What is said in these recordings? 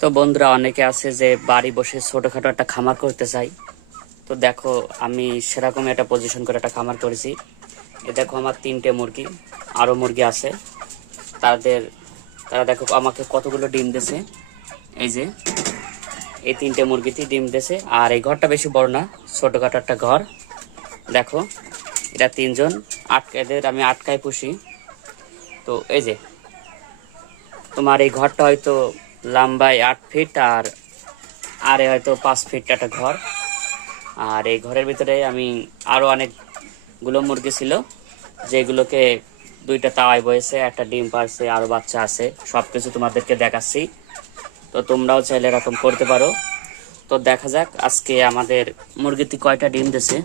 তো বন্ধুরা, অনেকে আছে যে বাড়ি বসে ছোটখাটো একটা খামার করতে চাই তো দেখো, আমি সেরকম একটা পজিশন করে একটা খামার করেছি। এ দেখো আমার তিনটে মুরগি আরও মুরগি আছে। তাদের, তারা দেখো আমাকে কতগুলো ডিম দিয়েছে। এই যে, এই তিনটে মুরগিতে ডিম দিয়েছে। আর এই ঘরটা বেশি বড় না, ছোটখাটো একটা ঘর। দেখো, এটা তিনজন আটকা এদের আমি আটকায় পুষি। তো এই যে, তোমার এই ঘরটা হয়তো লম্বায় আট ফিট আর আরে হয়তো পাঁচ ফিট একটা ঘর। আর এই ঘরের ভিতরে আমি আরও অনেকগুলো মুরগি ছিল, যেগুলোকে দুইটা তাওয়ায় বয়েছে, একটা ডিম পারছে আরও বাচ্চা আছে। সব কিছু তোমাদেরকে দেখাচ্ছি। তো তোমরাও চাইলে এরকম করতে পারো। তো দেখা যাক, আজকে আমাদের মুরগিতে কয়টা ডিম দিছে।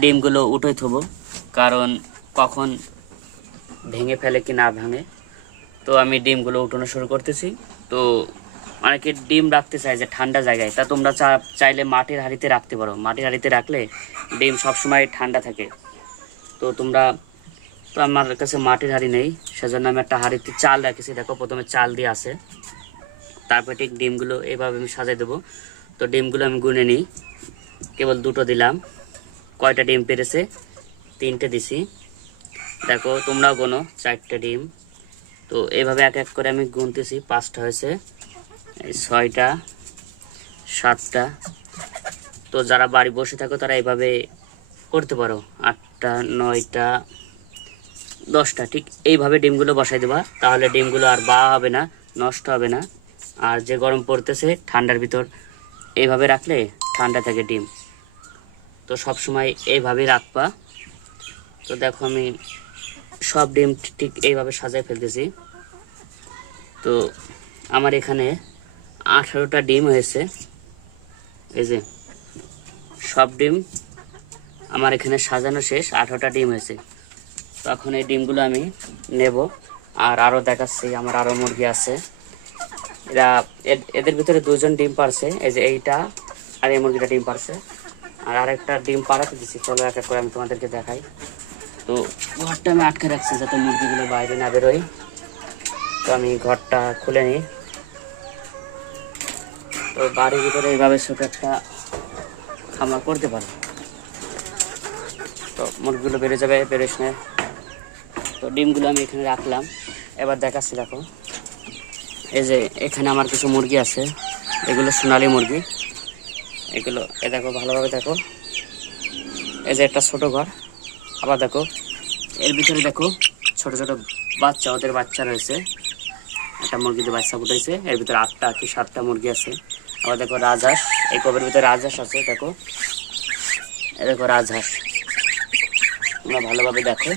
ডিমগুলো উঠে থবো, কারণ কখন ভেঙে ফেলে কি না ভাঙে। তো আমি ডিমগুলো উঠানো শুরু করতেছি। তো অনেকে ডিম রাখতে চায় যে ঠান্ডা জায়গায়। তা তোমরা চা- চাইলে মাটির হাঁড়িতে রাখতে পারো। মাটির হাঁড়িতে রাখলে ডিম সবসময় ঠান্ডা থাকে। তো তোমরা, তো আমার কাছে মাটির হাঁড়ি নেই। সেজন্য আমি একটা হাঁড়িতে চাল রেখেছি। দেখো, প্রথমে চাল দিয়ে আছে। তারপরে ঠিক ডিমগুলো এইভাবে আমি সাজাই দেবো। তো ডিমগুলো আমি গুনে নিই। কেবল দুটো দিলাম। কয়টা ডিম পেরেছে? তিনটে দিছি। দেখো, তোমরাও গোনো। চারটে ডিম। তো এইভাবে এক এক করে আমি গুনতেছি। পাঁচটা হয়েছে ছয়টা, সাতটা। তো যারা বাড়ি বসে থাকো, তারা এইভাবে করতে পারো। আটটা, নয়টা, দশটা, ঠিক এইভাবে ডিমগুলো বসাই দেবা। তাহলে ডিমগুলো আর বা হবে না, নষ্ট হবে না। আর যে গরম পড়তেছে, ঠান্ডার ভিতর এইভাবে রাখলে ঠান্ডা থাকে ডিম। তো সব সময় এইভাবে রাখবা। তো দেখো আমি সব ডিম ঠিক এইভাবে সাজায় ফেলতেছি। তো আমার এখানে আঠারোটা ডিম হয়েছে। এই যে সব ডিম আমার এখানে সাজানো শেষ, আঠারোটা ডিম হয়েছে। তো এখন এই ডিমগুলো আমি নেব। আর আরও দেখাচ্ছি, আমার আরও মুরগি আছে। এরা এদের ভিতরে দুজন ডিম পারছে, এই যে এইটা আর এই মুরগিটা ডিম পারছে। আর আরেকটা ডিম পাড়াতে দিছি, চলো এক এক করে আমি তোমাদেরকে দেখাই। তো ঘরটা আমি আটকে রাখছি যাতে মুরগিগুলো বাইরে না বেরোয়। তো আমি ঘরটা খুলে নিই। তো বাড়ির ভিতরে এইভাবে ছোট একটা খামার করতে পারো। তো মুরগিগুলো বেড়ে যাবে বেরোস না তো ডিমগুলো আমি এখানে রাখলাম। এবার দেখাচ্ছি, দেখো। এই যে এখানে আমার কিছু মুরগি আছে। এগুলো সোনালি মুরগি। এগুলো, এ দেখো, ভালোভাবে দেখো। এই যে একটা ছোট ঘর। আবার দেখো, এর ভিতরে দেখো, ছোট ছোট বাচ্চা, ওদের বাচ্চা রয়েছে। একটা মুরগিতে বাচ্চা ফুটাইছে এর ভিতরে আটটা কি সাতটা মুরগি আছে। আবার দেখো রাজহাঁস, এই কবের ভিতরে রাজহাঁস আছে, দেখো। দেখো রাজহাঁস। তোমরা ভালোভাবে দেখো,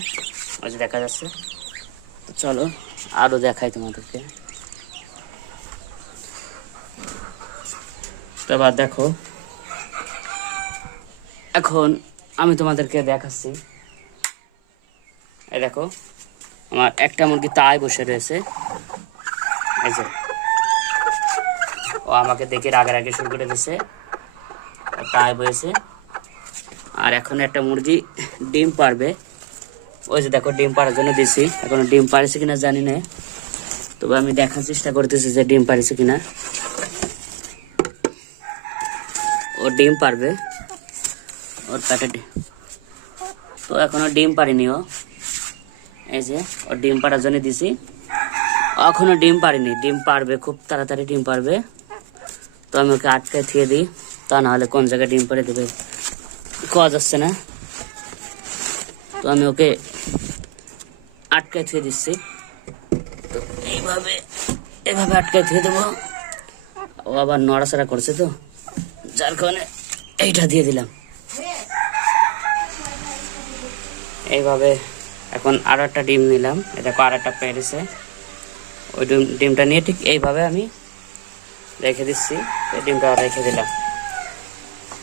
ওই যে দেখা যাচ্ছে। তো চলো আরও দেখাই তোমাদেরকে। এবার দেখো, এখন আমি তোমাদেরকে দেখাচ্ছি। এই দেখো, আমার একটা মুরগি তাই বসে রয়েছে। এই যে, ও আমাকে দেখে রাগে রাগে শুরু করে দিয়েছে তাই বসেছে। আর এখন একটা মুরগি ডিম পারবে। ওই যে দেখো, ডিম পাড়ার জন্য দিছি। এখন ডিম পাড়েছে কিনা জানি না। তবে আমি দেখার চেষ্টা করতেছি যে ডিম পাড়েছে কিনা। ও ডিম পারবে। ওর ডি- তো এখনও ডিম পারিনি ও। এই যে, ও ডিম পাড়ার জন্য দিছি। এখনও ডিম পারিনি ডিম পারবে খুব তাড়াতাড়ি ডিম পারবে তো আমি ওকে আটকে থিয়ে দিই, তা না হলে কোন জায়গায় ডিম পাড়ে দেবে? খাওয়া যাচ্ছে না? তো আমি ওকে আটকে থুয়ে দিচ্ছি। তো এইভাবে এভাবে আটকে থুয়ে দেবো। ও আবার নড়াচড়া করছে তো, যার কারণে এইটা দিয়ে দিলাম। এইভাবে এখন আর একটা ডিম নিলাম। এটা দেখো আর একটা পেরেছে ওই ডিম, ডিমটা নিয়ে ঠিক এইভাবে আমি রেখে দিচ্ছি। এই ডিমটা রেখে দিলাম।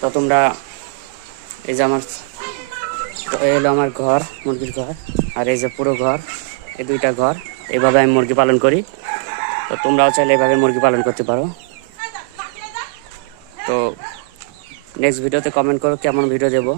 তো তোমরা, এই যে আমার, তো এই হলো আমার ঘর, মুরগির ঘর। আর এই যে পুরো ঘর, এই দুইটা ঘর, এইভাবে আমি মুরগি পালন করি। তো তোমরাও চাইলে এইভাবে মুরগি পালন করতে পারো। তো নেক্সট ভিডিওতে কমেন্ট করো কেমন ভিডিও দেবো।